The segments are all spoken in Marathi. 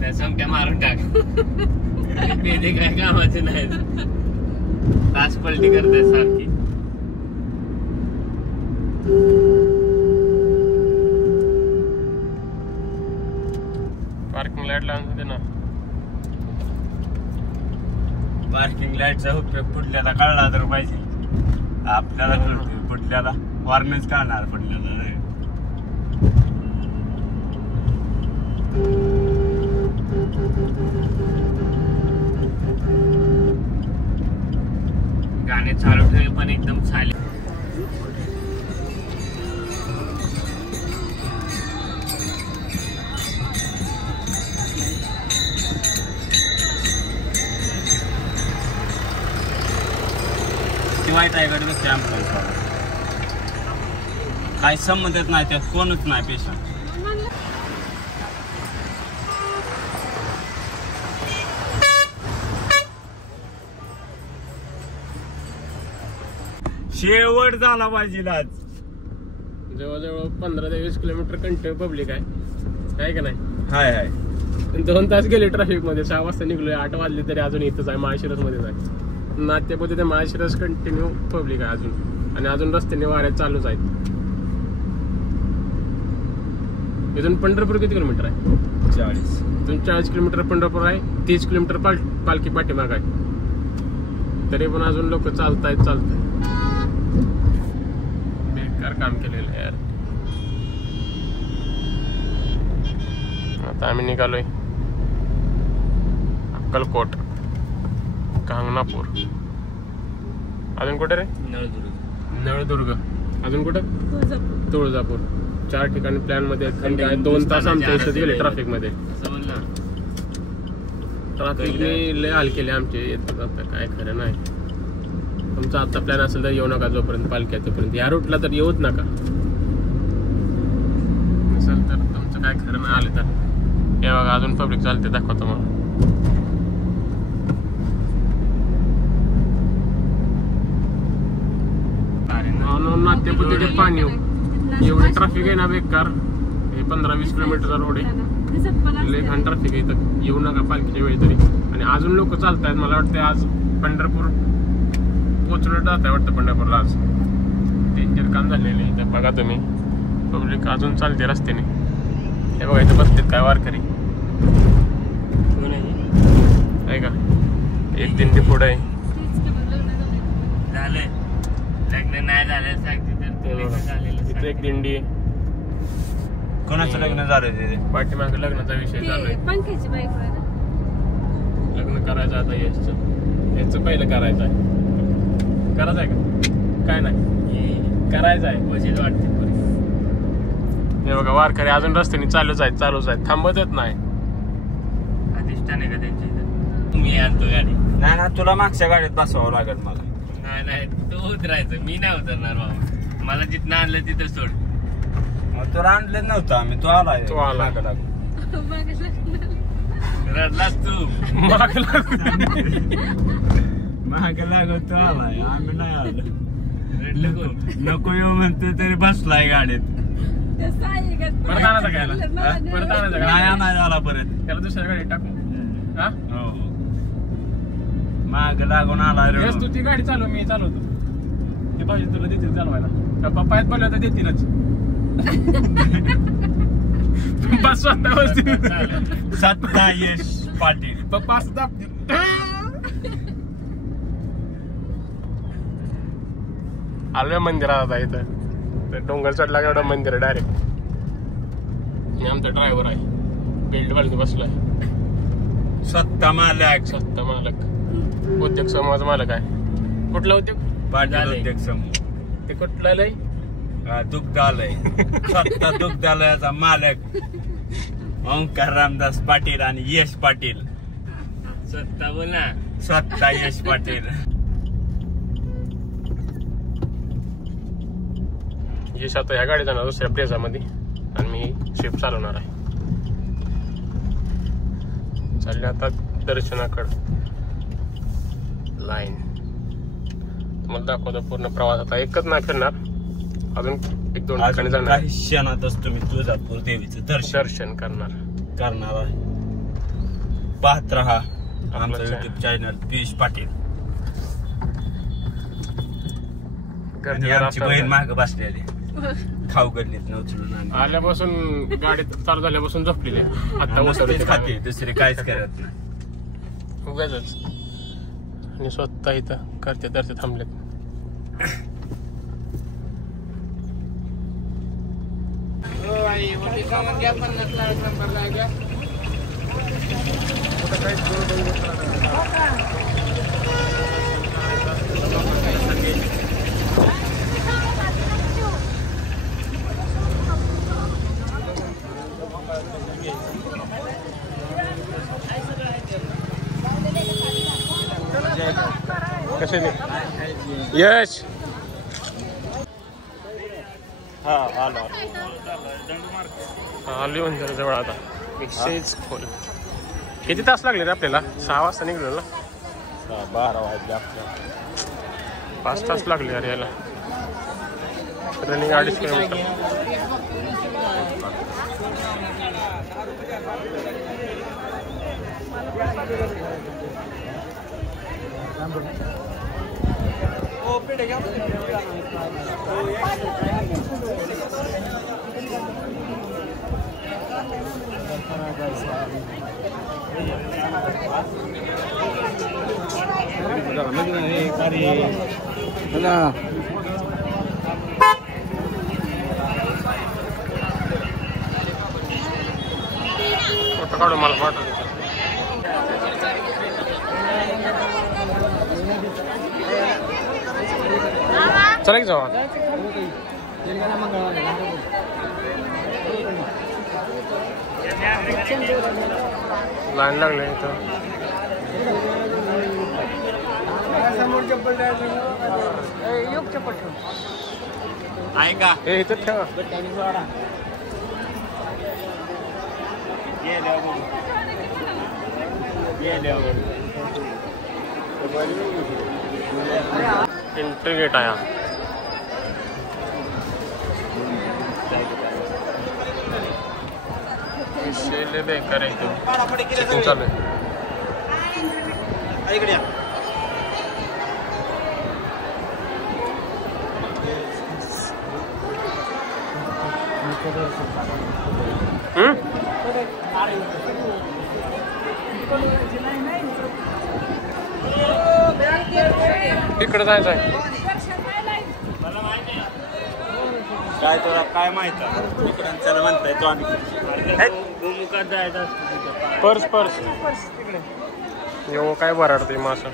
त्या समक्या मारून टाक. ते काय कामाचे नाही. तास पलटी करते सारखी. पार्किंग लाईट लावून दे ना. पार्किंग लाईटचा उपयोग पुढल्याला कळला तर पाहिजे. आपल्याला कळतोय पुढल्याला वॉर्नच कळणार पुढल्याला. गाणे चालू ठेवले पण एकदम चालू. माहित आहे कडे ॲम्ब्युलन्स काही संबंधच नाही त्यात कोणच नाही पेशंट. शेवट झाला पाहिजे आज. जवळजवळ 15 ते 20 किलोमीटर कंटिन्यू पब्लिक आहे का नाही? हाय हाय. 2 तास गेले ट्रॅफिक मध्ये. 6 वाजता निघलोय, 8 वाजले तरी अजून इथंच आहे. माळशिरस मध्ये आहे नाट्यमध्ये. ते माळशिरस कंटिन्यू पब्लिक आहे अजून. आणि अजून रस्त्याने वाऱ्या चालूच आहेत. इथून पंढरपूर किती किलोमीटर आहे? 40. इथून 40 किलोमीटर पंढरपूर आहे. 30 किलोमीटर पालखी पाठीमाग आहे. तरी पण अजून लोक चालतायत. बेकार काम केलेलं आहे यार. आता आम्ही निघालोय अक्कलकोट, गांगणापूर. अजून कुठे रे? नळदुर्ग. अजून कुठं? तुळजापूर. 4 ठिकाणी प्लॅन मध्ये. 2 तास आमच्या इथं गेले ट्रॅफिक मध्ये. ट्रॅफिकने लय हाल केले आमचे. येतात आता काय खरं नाही. तुमचा आता प्लॅन असेल तर येऊ नका जोपर्यंत पालखी आहे तोपर्यंत. या रूटला तर येऊच नका. नसेल तर तुमचं काय खरं नाही. आले तर हे बघा अजून पब्लिक चालते. दाखवतो मला. नाट्यपुतीचे पाणी एवढे ट्रॅफिक आहे ना बेकार. हे 15-20 किलोमीटरचा रोड आहे. लय घाण ट्रॅफिक आहे इथं. येऊ नका पालखीच्या वेळी तरी. आणि अजून लोक चालत आहेत. मला वाटतं आज पंढरपूर पोचलं जात आहे वाटतं. पंढरपूरला आज डेंजर काम झालेलं आहे. इथं बघा तुम्ही पब्लिक अजून चालते रस्त्याने. हे बघा इथं बसतात काय वारकरी आहे का? एक दिंडी पुढे आहे. लग्न नाही झालं सांगते. इथे एक दिंडी. कोणाचं लग्न झालं तिथे? पाठीमागे लग्नाचा विषय चालू आहे. लग्न करायचं आता. याचं पहिलं करायचं आहे. करायचं आहे का? काय नाही करायचं आहे. वजीर वाटते. हे बघा वारकरी अजून रस्त्याने चालूच आहेत. थांबतच नाही. अधिष्ठान आहे का त्यांच्या इथं? मी आणतो गाडी. नाही तुला मागच्या गाडीत बसवावं लागेल मला. नाही तू उतरायचं. मी नाही उतरणार बाबा. मला जिथं आणलं तिथं सोड. तुला आणलं नव्हतं आम्ही. तू आला रडलास तू. माग लागत तू आलाय. आम्ही नाही आलो. रडलं कोण? नको येऊ म्हणते तरी बसलाय गाडीत. परत आणायचं काय? नाही आणायला आला परत. त्याला दुसऱ्या गाडीत टाकू. माग लागून आला. तू ती गाडी चालव. मी चालवतो. ते पाहिजे तुला देतील चालवायला. पप्पा आहेत बोलले तर देतीलच. पप्पा स्वतः बसतील. सत्ता यश पाटील. पप्पा असं आलोय मंदिरात आता. इथं डोंगर चढला एवढं मंदिर आहे डायरेक्ट. आमचा ड्रायव्हर आहे. बेल्ट घालून बसलाय. सत्ता मालक. उद्योग समूहाचा मालक आहे. कुठला उद्योग? पाटील उद्योग समूह. ते कुठला लय? दुग्धालय. सत्ता दुग्धालयाचा मालक ओंकार रामदास पाटील आणि यश पाटील. सत्ता बोला. सत्ता यश पाटील. यश आता ह्या गाडी जाणार दुसऱ्या प्लेझामध्ये आणि मी शिफ्ट चालवणार आहे. चालले आता दर्शनाकडं. लाईन तुम्हाला दाखवतो पूर्ण प्रवास. आता एकच नाही फिरणार. अजून 1-2 ठिकाणी जाणार. काही क्षणातच तुम्ही तुळजापूर देवीचं दर्शन करणार आहे. पाहत राहा आमचं युट्यूब चॅनल पियुष पाटील. आणि आमची बहीण माग बसलेली खाऊ गल्लीत उचलून आल्यापासून गाडी चालू झाल्यापासून झोपलेली आता उचलून खाते, दुसरी काहीच करत नाही उगाच. आणि स्वतः इथं करते तर ते थांबलेत. कसे यश आली म्हणजे जवळ आता 100 खोल. किती तास लागले रे आपल्याला? 6 वाजता निघलो ना. 12 वाजले आपल्याला. 5 तास लागले अरे याला. Running 2.5 kilometre. फोटो काढून मला पाठव. चला की जाऊ. लाईन लागले इथं. आहे का हे इथं ठेवा. एंट्री गेट आहे. शेले बेकार आहे इथं. चेकिंग चालू आहे. इकडे जायचं आहे. काय तुला काय माहित इकडे चला म्हणताय तो आम्ही जायचं. पर्स येऊ काय बराडते मासा.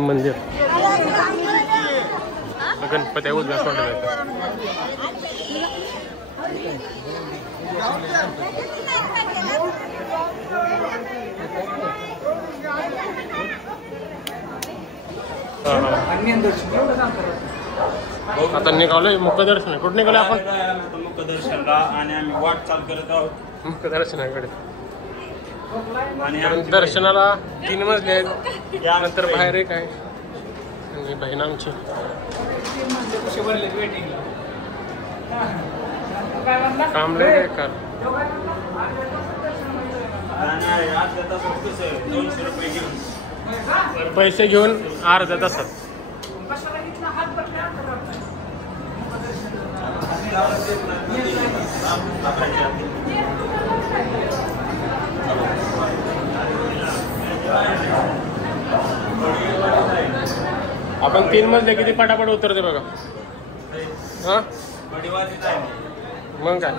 मंदिर गणपती उद्या सोडलं. आता निघालोय मुखदर्शन. कुठे निघालो आपण? मुखदर्शनला. आणि आम्ही वाटचाल करत आहोत मुखदर्शनाकडे. आणि दर्शनाला 3 मजले आहेत. नंतर बाहेर एक आहे. आणि बहीण आमची काम लय बेकार. पैसे घेऊन अर्ध्या तासात. आपण 3 मजले किती पटापट उतरते बघा. हा मग काय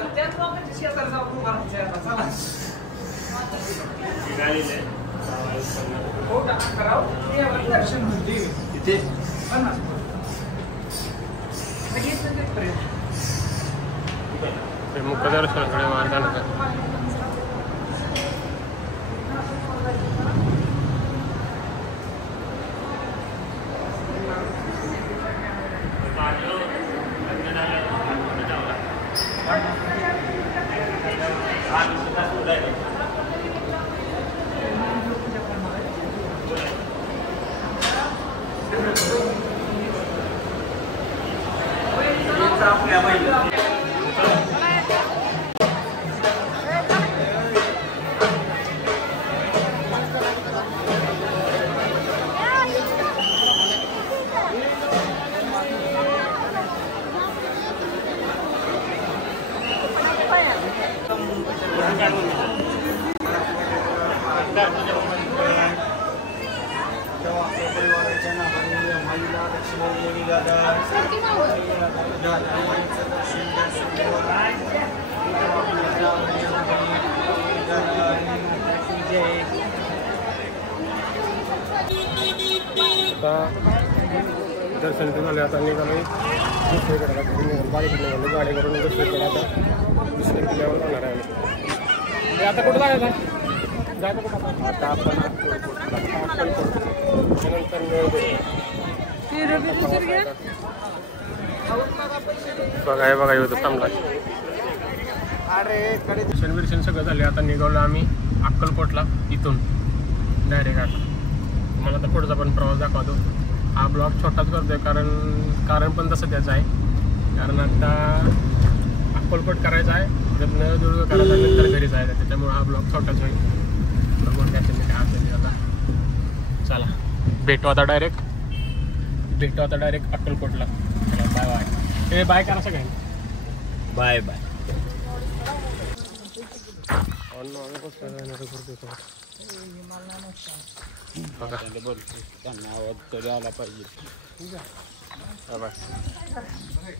मुखदर्शनाकडे मार्गाने दर्शन झाले. आता निघालो दुसरीकडे बाईकडे निघालो गाडी करून दुसरीकडे आता दुसऱ्या किल्ल्यावर जाणार आहे आम्ही. आता कुठं जायचं जायचं कुठं आता आपण बघा होतं थांबला. दर्शन बिर्शन सगळं झाले. आता निघालो आम्ही अक्कलकोटला इथून डायरेक्ट. आता मला आता पुढचा पण प्रवास दाखवतो. हा ब्लॉग छोटाच करतोय कारण पण तसं त्याचं आहे. कारण आता अक्कलकोट करायचा आहे, नळदुर्ग करायचा आहे, नंतर घरी जायचं. त्याच्यामुळे हा ब्लॉग छोटाच होईल. बघून घ्यायचं काय असेल आता. चला भेटू आता डायरेक्ट अक्कलकोटला. Bye bye. हे बाय करा सगळ्यांनी. Bye bye. त्यांना आवाज तरी आला पाहिजे.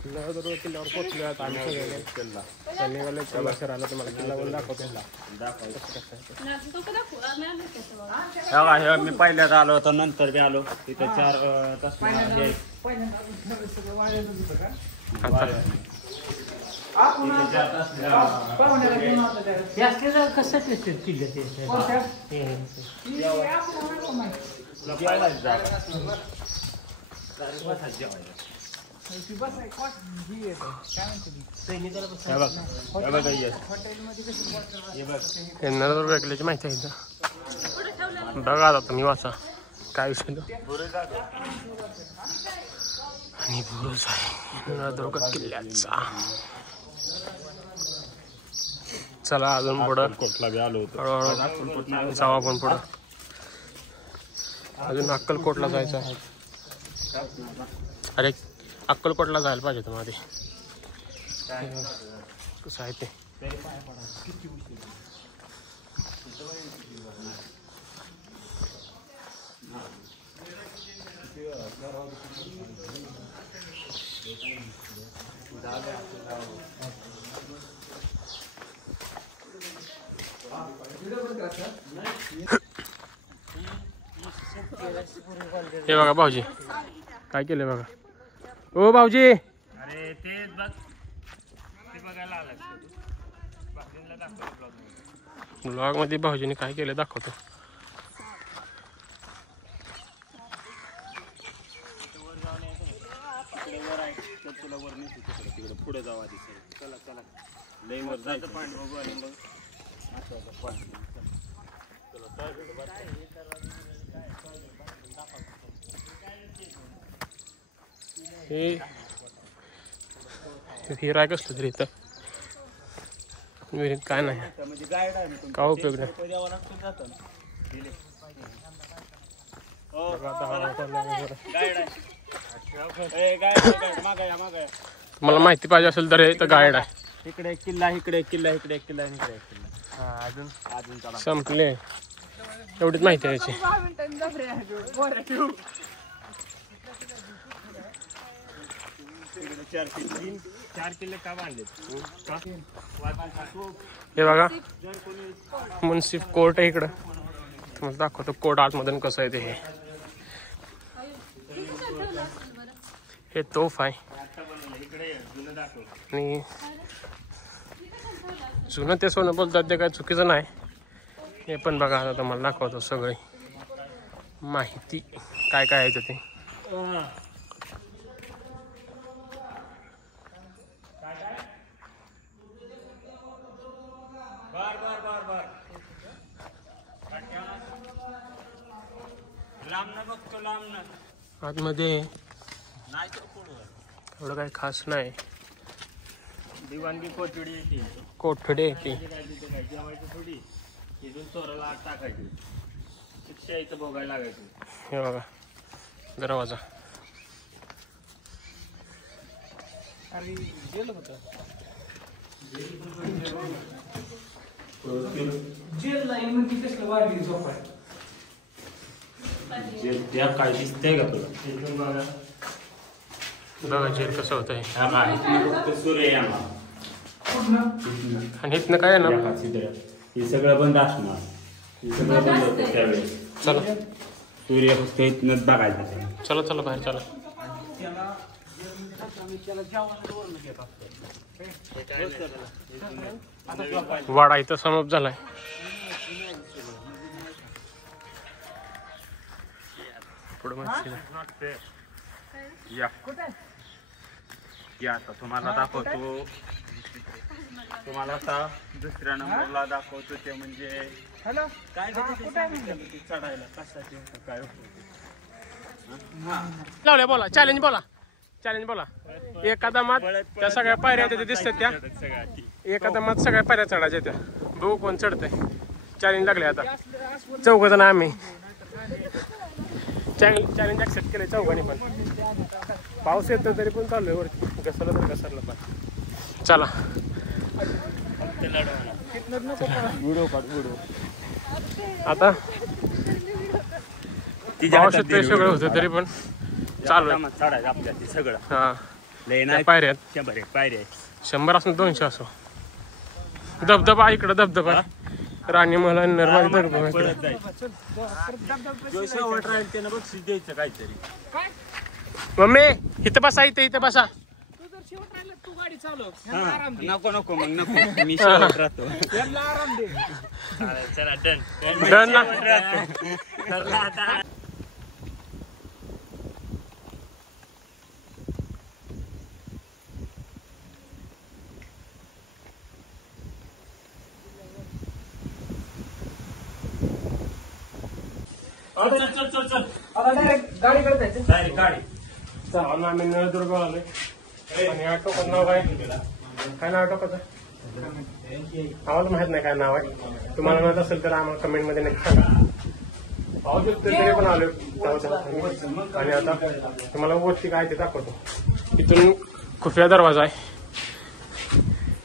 नळदुर्ग किल्ल्यावर पोहोचलो आता आम्ही सगळे. निघालो त्याला शहराला तुम्हाला किल्ल्यावर दाखवतो. मी पहिल्याच आलो होतो, नंतर बी आलो. तिथे 4 तास नळदुर्ग ऐकल्याची माहिती आहे. बघा आता तुम्ही वाचा काय विषय. आणि बुरुज आहे नळदुर्ग किल्ल्याचा. चला अजून पुढं हळूहळू जाऊ आपण पुढं. अजून अक्कलकोटला जायचं आहे. अरे अक्कलकोटला जायला पाहिजे तुम्हाला ते कसं आहे ते. हे बघा भाऊजी काय केलं बघा. ओ भाऊजी. अरे ते बघ ते बघायला आला ब्लॉग मध्ये भाऊजीने काय केलं दाखवतो. पुढे जाऊ आधी. चला चला लई वर जायचं पाणी बघू आणि मग हे राय कसलं तरी इथं विहिरीत काय नाही का उपयोग नाही. तुम्हाला माहिती पाहिजे असेल तर हे तर गाईड आहे. इकडे किल्ला, इकडे किल्ला, इकडे किल्ला, इकडे किल्ला. अजून संपले एवढीच माहिती आहे याची. 4 किल्ले का बांधले? हे बघा मुन्सिफ कोर्ट आहे इकडं. तुम्हाला दाखवतो कोर्ट आतमधून कसं आहे ते. हे तोफ आहे आणि जुनं ते सोनं बोलतात ते काय चुकीचं नाही. हे पण बघा आता तुम्हाला दाखवतो सगळी माहिती काय काय आहे ते. आतमध्ये एवढं काही खास नाही. दिवाणगी कोठडी येते, कोठडी येते. थोडी इथून चोराला आत टाकायची, शिक्षा इथं भोगायला लागायची. हे बघा दरवाजा. अरे गेलं होतं जेल लाईन मध्ये कसलं वाढली झोपाय. जेल त्या काय दिसतंय का तुला? इथून बघा बघा जेल कसं होत आहे. सूर्य आणि इथनं काय आहे ना हे सगळं बंद असणार. हे सगळं बंद होतं त्यावेळेस. चला सूर्य फक्त इथनच बघायचं. चला चला बाहेर चला. वाडा इथं समाप्त झालाय. पुढे या आता तुम्हाला दाखवतो. तुम्हाला आता दुसऱ्या नंबरला दाखवतो ते म्हणजे काय चढायला कशाचे काय लावले. बोला चॅलेंज बोला. चॅलेंज बोला. एखादा मात त्या सगळ्या पायऱ्या तिथे दिसतात त्या. एखादा मात सगळ्या पायऱ्या चढायच्या त्या. बघू कोण चढतंय. चॅलेंज लागले आता. 4 जण आम्ही चॅलेंज ऍक्सेप्ट केलंय 4 पण. पाऊस येतो तरी पण चालू आहे वरती. घसरलं तर घसरलं पण. चला आता पाऊस येतोय सगळं होतं तरी पण चालू आहे चढायचं आपल्या ते सगळं. हा लय पायऱ्या 100 पायऱ्या 100 असून 200 असो. धबधबा इकडं धबधबा राणी मला नर्मदा धबधबा बक्षीस द्यायचं काहीतरी. मम्मी इथं बसा. इथं बसा. नको नको मग नको. मी शेवट राहतो. चला डन ना. चल आता डायरेक्ट गाडी करतायचं. डायरेक्ट गाडी. चला आम्ही नळदुर्ग आलोय. आणि ऑटोचं नाव काय नाव ऑटोचं? आम्हाला माहित नाही काय नाव आहे. तुम्हाला माहित असेल तर आम्हाला कमेंट मध्ये नक्की सांगा. पाहू शकतो तरी पण आलोय. आणि आता तुम्हाला वरती काय ते दाखवतो. इथून खुफिया दरवाजा आहे.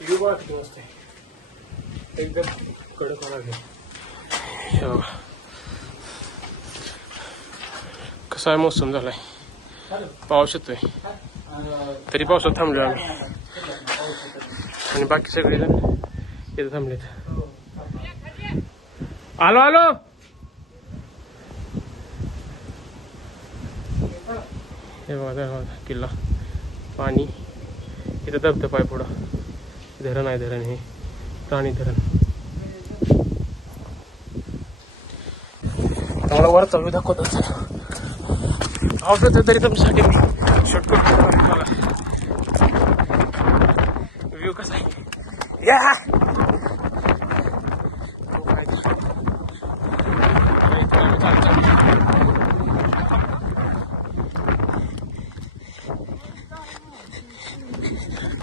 व्ह्यू किती मस्त आहे. एकदम कडक होणार. कसा आहे मोसम झालाय. पाऊस येतोय तरी पावसात थांबलो आम्ही. आणि बाकी सगळे जण इथे थांबलेत. आलो आलो. हे बघा दरवाजा किल्ला. पाणी इथं धबधबा आहे. पुढं धरण आहे. धरण हे प्राणी धरण. तुम्हाला वर चालू दाखवतो. आवडत तरी तुमच्यासाठी शूट करतो. मला व्ह्यू कसा आहे.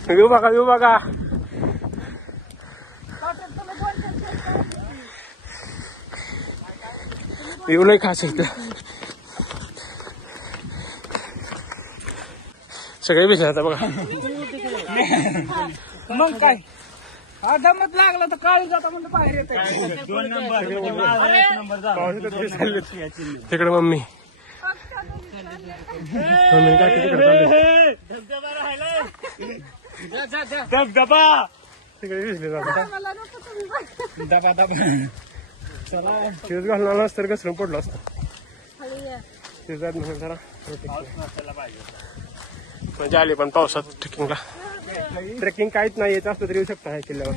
व्ह्यू बघा. व्ह्यू बघा. व्ह्यू नाही खास इथं. सगळे विचारता बघा. मग काय दमत लागला तर काळी जाता म्हणलं बाहेर येत. 2 नंबर तिकडे मम्मी काय तिकडे धबधबा तिकडे दिसले दबा दबा. चला शूज घालून आला तर घसरून पडलो असतं. जरा मजा आली पण पावसात ट्रेकिंगला. ट्रेकिंग काहीच नाही, येत असतं तरी येऊ शकता ह्या किल्ल्यावर,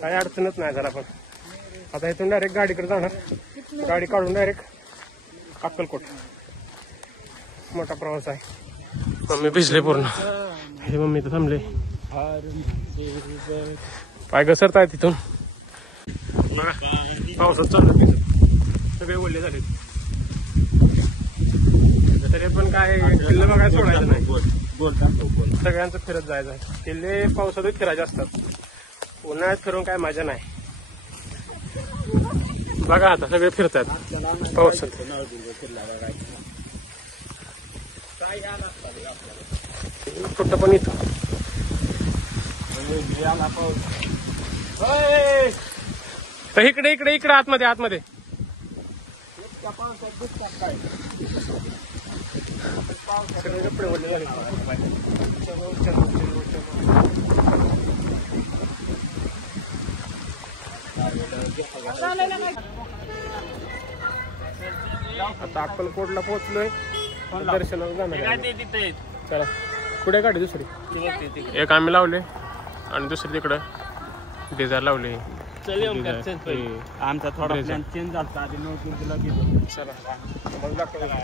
काही अडचणच नाही जरा. पण आता इथून डायरेक्ट गाडीकडे जाणार, गाडी काढून डायरेक्ट अक्कलकोट. मोठा प्रवास आहे. मम्मी भिजले पूर्ण. हे मम्मी तर थांबले, पाय घसरत आहे तिथून. पावसात चाललं सगळे ओले झाले. तरी पण काय किल्ले बघायला सोडायचं नाही, सगळ्यांचं फिरत जायचं आहे. किल्ले पावसातच फिरायचे असतात, उन्हाळ्यात फिरून काय मजा नाही. बघा आता सगळे फिरतात पावसात. कुठं पण इथं इकडे इकडे इकडे आतमध्ये आतमध्ये कपडे ओले झाले. आता अक्कलकोटला पोहोचलोय, दर्शनाला जाणार. चला पुढे गाडी दुसरी एक आम्ही लावले आणि दुसरी तिकडं डिझायर लावली. आमचा थोडा प्लॅन चेंज झाला. आधी 9 किलोला गेलो. चला मग अक्कलकोट.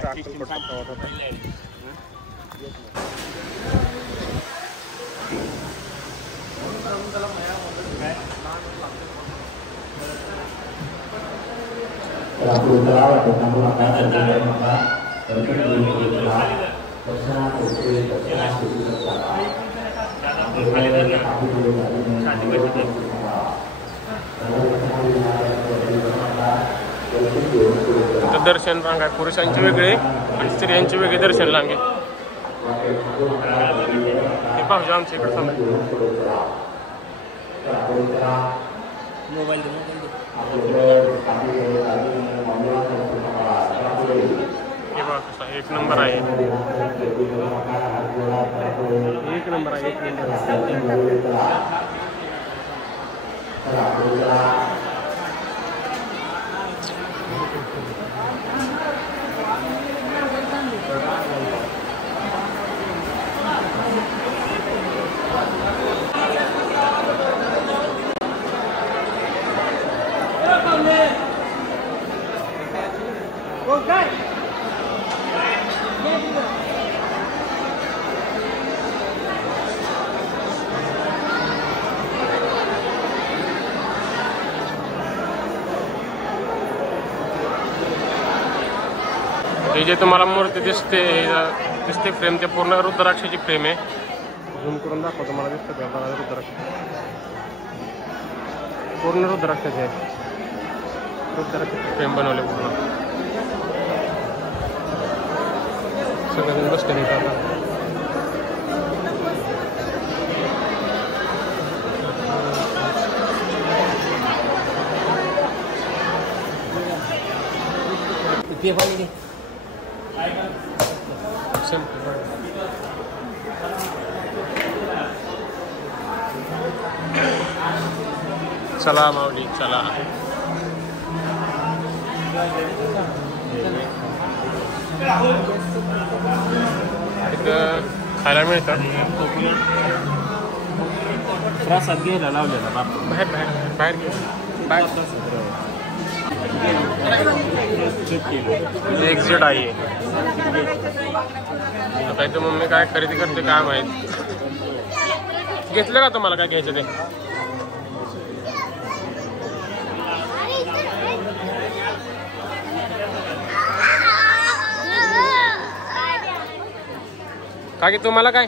दर्शन रांग आहे, पुरुषांचे वेगळे आणि स्त्रियांचे वेगळे दर्शन रांगे. हे पाहू आमच्या इकडे थांबले. मोबाईल हे बघा कसा एक नंबर आहे, एक नंबर आहे, एक नंबर. हे जे तुम्हाला मूर्ती दिसते फ्रेम, ते पूर्ण रुद्राक्षाची फ्रेम आहे. झूम करून दाखवतो, तुम्हाला दिसतं का? बघा रुद्राक्ष, पूर्ण रुद्राक्षाचे आहे. रुद्राक्षाची फ्रेम बनवले पूर्ण. सगळेजण बसले नाही आता. चला माऊली चला. इथं खायला मिळतात. प्रसाद घ्यायला लावलेला बाहेर बाहेर बाहेर बाहेर. एक्झिट आहे. आता इथं मम्मी काय खरेदी करते काय माहित. घेतलं का तुम्हाला काय घ्यायचं ते? का की तुम्हाला काय?